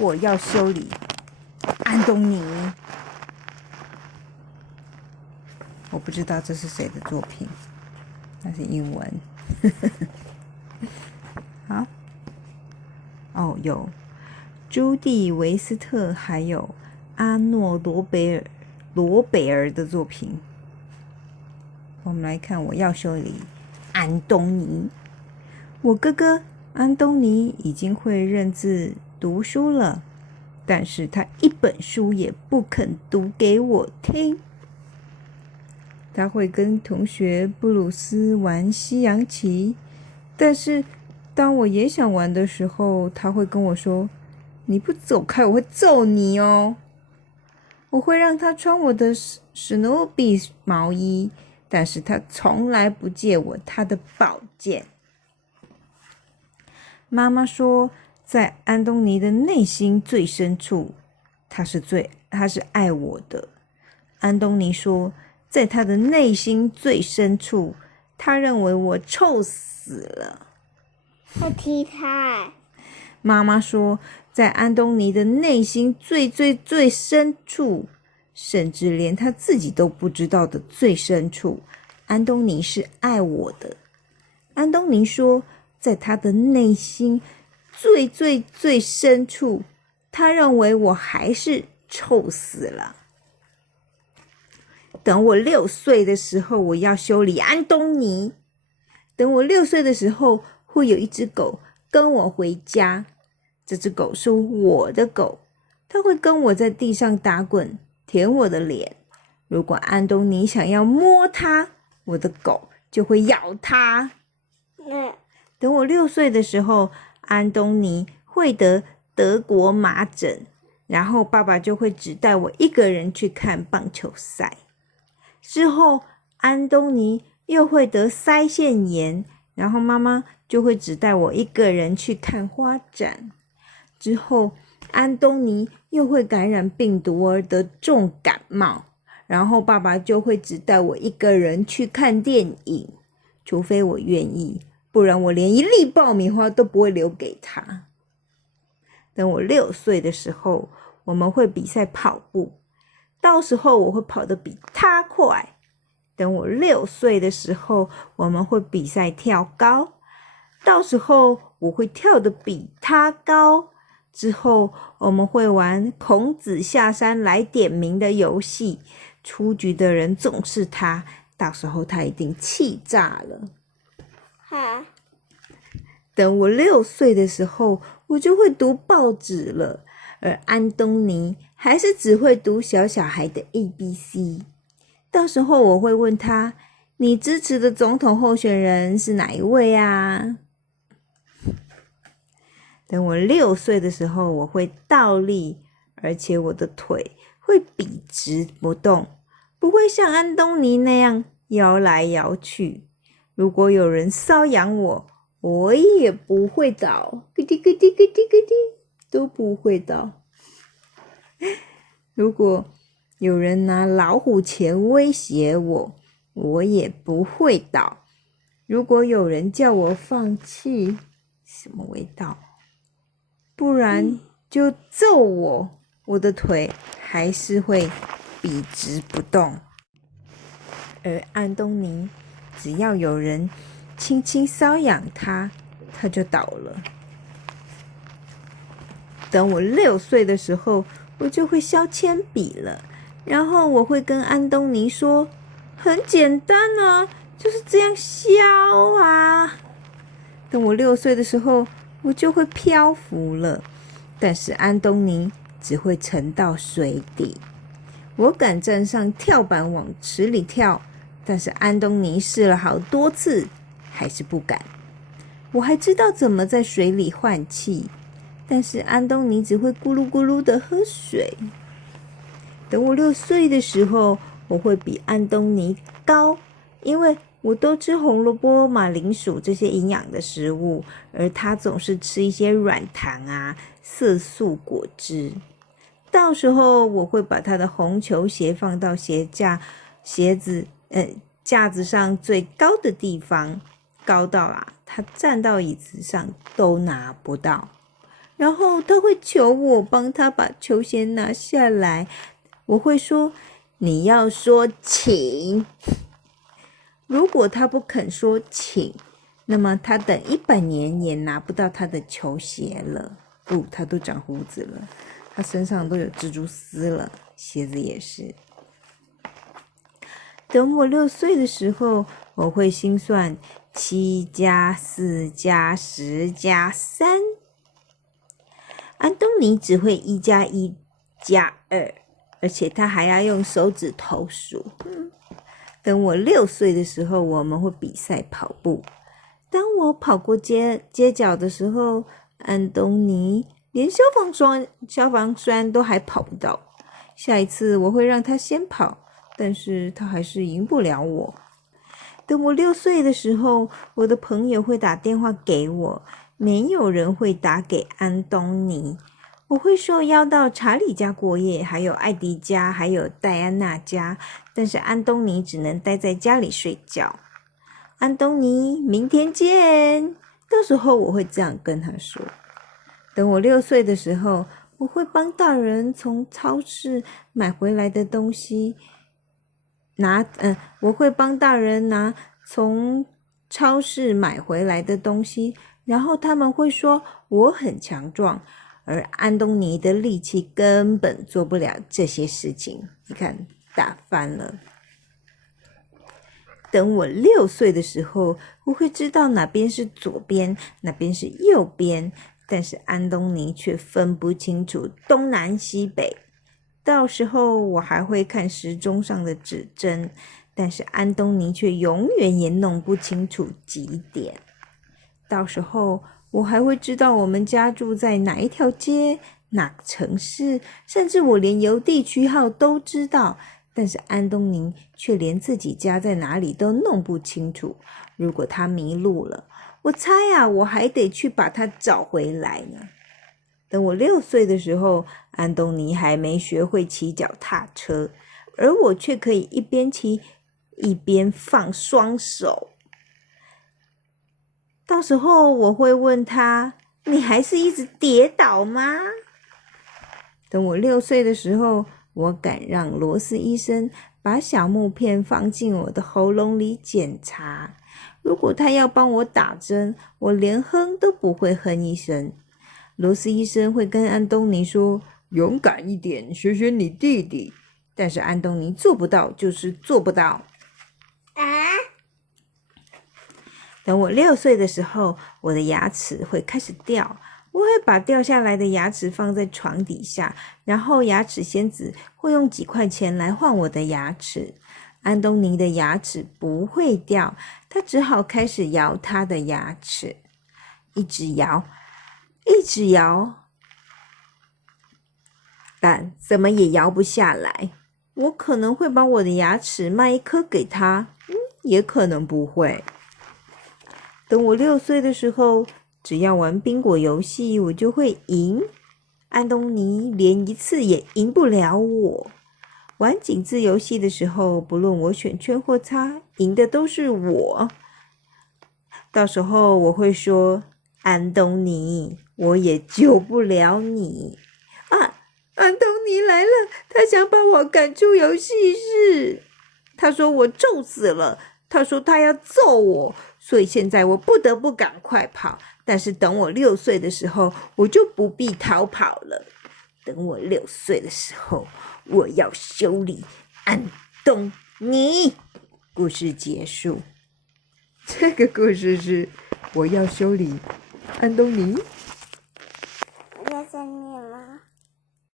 我要修理安东尼。我不知道这是谁的作品，那是英文。好，哦，有朱蒂维斯特还有阿诺罗贝尔的作品。我们来看，我要修理安东尼。我哥哥安东尼已经会认字读书了，但是他一本书也不肯读给我听。他会跟同学布鲁斯玩西洋棋，但是当我也想玩的时候，他会跟我说：“你不走开，我会揍你哦。”我会让他穿我的史努比毛衣，但是他从来不借我他的宝剑。妈妈说，在安东尼的内心最深处，他是爱我的。安东尼说，在他的内心最深处，他认为我臭死了。我踢他。妈妈说，在安东尼的内心最深处，甚至连他自己都不知道的最深处，安东尼是爱我的。安东尼说，在他的内心最深处，他认为我还是臭死了。等我6岁的时候，我要修理安东尼。等我6岁的时候，会有一只狗跟我回家。这只狗是我的狗，它会跟我在地上打滚，舔我的脸。如果安东尼想要摸它，我的狗就会咬它。等我6岁的时候，安东尼会得德国麻疹，然后爸爸就会只带我一个人去看棒球赛。之后，安东尼又会得腮腺炎，然后妈妈就会只带我一个人去看花展。之后，安东尼又会感染病毒而得重感冒，然后爸爸就会只带我一个人去看电影，除非我愿意，不然我连一粒爆米花都不会留给他。等我6岁的时候，我们会比赛跑步，到时候我会跑得比他快。等我6岁的时候，我们会比赛跳高，到时候我会跳得比他高。之后我们会玩孔子下山来点名的游戏，出局的人总是他，到时候他一定气炸了。等我6岁的时候，我就会读报纸了，而安东尼还是只会读小孩的 ABC。 到时候我会问他，你支持的总统候选人是哪一位啊？等我6岁的时候，我会倒立，而且我的腿会笔直不动，不会像安东尼那样摇来摇去。如果有人搔痒我，我也不会倒，咯滴咯滴咯滴咯滴，都不会倒。如果有人拿老虎钳威胁我，我也不会倒。如果有人叫我放弃，什么味道？不然就揍我，我的腿还是会笔直不动。而安东尼，只要有人轻轻搔痒他，他就倒了。等我6岁的时候，我就会削铅笔了，然后我会跟安东尼说，很简单啊，就是这样削啊。等我6岁的时候，我就会漂浮了，但是安东尼只会沉到水底。我敢站上跳板往池里跳，但是安东尼试了好多次，还是不敢。我还知道怎么在水里换气，但是安东尼只会咕噜咕噜的喝水。等我6岁的时候，我会比安东尼高，因为我都吃红萝卜、马铃薯这些营养的食物，而他总是吃一些软糖啊、色素果汁。到时候我会把他的红球鞋放到架子上最高的地方，高到他站到椅子上都拿不到。然后他会求我帮他把球鞋拿下来，我会说你要说请。如果他不肯说请，那么他等100年也拿不到他的球鞋了。不，他都长胡子了，他身上都有蜘蛛丝了，鞋子也是。等我6岁的时候，我会心算7加4加10加3。安东尼只会1加1加2，而且他还要用手指头数。等我6岁的时候，我们会比赛跑步。当我跑过街角的时候，安东尼连消防栓都还跑不到。下一次我会让他先跑，但是他还是赢不了我。等我6岁的时候，我的朋友会打电话给我，没有人会打给安东尼。我会受邀到查理家过夜，还有艾迪家，还有戴安娜家，但是安东尼只能待在家里睡觉。安东尼，明天见。到时候我会这样跟他说。等我6岁的时候，我会帮大人从超市买回来的东西我会帮大人拿从超市买回来的东西，然后他们会说我很强壮，而安东尼的力气根本做不了这些事情。你看，打翻了。等我6岁的时候，我会知道哪边是左边，哪边是右边，但是安东尼却分不清楚东南西北。到时候我还会看时钟上的指针，但是安东尼却永远也弄不清楚几点。到时候我还会知道我们家住在哪一条街，哪个城市，甚至我连邮递区号都知道，但是安东尼却连自己家在哪里都弄不清楚。如果他迷路了，我猜我还得去把他找回来呢。等我6岁的时候，安东尼还没学会骑脚踏车，而我却可以一边骑一边放双手。到时候我会问他，你还是一直跌倒吗？等我6岁的时候，我敢让罗斯医生把小木片放进我的喉咙里检查。如果他要帮我打针，我连哼都不会哼一声。罗斯医生会跟安东尼说，勇敢一点，学学你弟弟。但是安东尼做不到，就是做不到。等我6岁的时候，我的牙齿会开始掉，我会把掉下来的牙齿放在床底下，然后牙齿仙子会用几块钱来换我的牙齿。安东尼的牙齿不会掉，他只好开始摇他的牙齿，一直摇，一直摇，但怎么也摇不下来。我可能会把我的牙齿卖1颗给他，也可能不会。等我6岁的时候，只要玩宾果游戏，我就会赢。安东尼连1次也赢不了我。玩井字游戏的时候，不论我选圈或叉，赢的都是我。到时候我会说，安东尼，我也救不了你。安东尼来了，他想把我赶出游戏室。他说我咒死了，他说他要揍我，所以现在我不得不赶快跑。但是等我6岁的时候，我就不必逃跑了。等我6岁的时候，我要修理安东尼。故事结束。这个故事是我要修理安东尼。